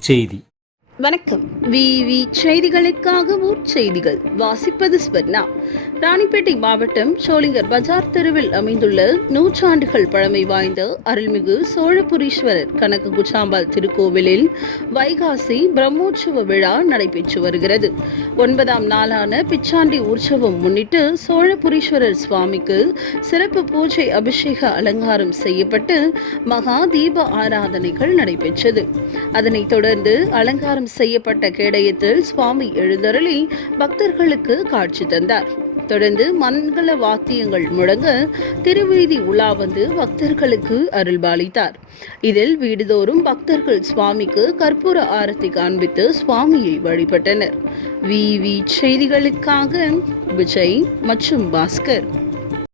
ചെയ്തി. வணக்கம். விவி செய்திகளுக்காக ஊர் செய்திகள். வாசிப்பது ஸ்வர்ணா. ராணிப்பேட்டை மாவட்டம் சோளிங்கர் பஜார் தெருவில் அமைந்துள்ள நூற்றாண்டுகள் பழமை வாய்ந்த அருள்மிகு சோழபுரீஸ்வரர் கணக்கு குச்சாம்பாள் திருக்கோவிலில் வைகாசி பிரம்மோற்சவ விழா நடைபெற்று வருகிறது. ஒன்பதாம் நாளான பிச்சாண்டி உற்சவம் முன்னிட்டு சோழபுரீஸ்வரர் சுவாமிக்கு சிறப்பு பூஜை அபிஷேக அலங்காரம் செய்யப்பட்டு மகா தீப ஆராதனைகள் நடைபெற்றது. அதனைத் தொடர்ந்து அலங்காரம் செய்யப்பட்ட கேடயத்தில் சுவாமி எழுந்தருளி பக்தர்களுக்கு காட்சி தந்தார். தொடர்ந்து மங்கள வாத்தியங்கள் முழங்க திருவீதி உலா வந்து பக்தர்களுக்கு அருள்பாலித்தார். இதில் வீடுதோறும் பக்தர்கள் சுவாமிக்கு கற்பூர ஆரத்தி காண்பித்து சுவாமியை வழிபட்டனர். வி செய்திகளுக்காக விஜய் மற்றும் பாஸ்கர்.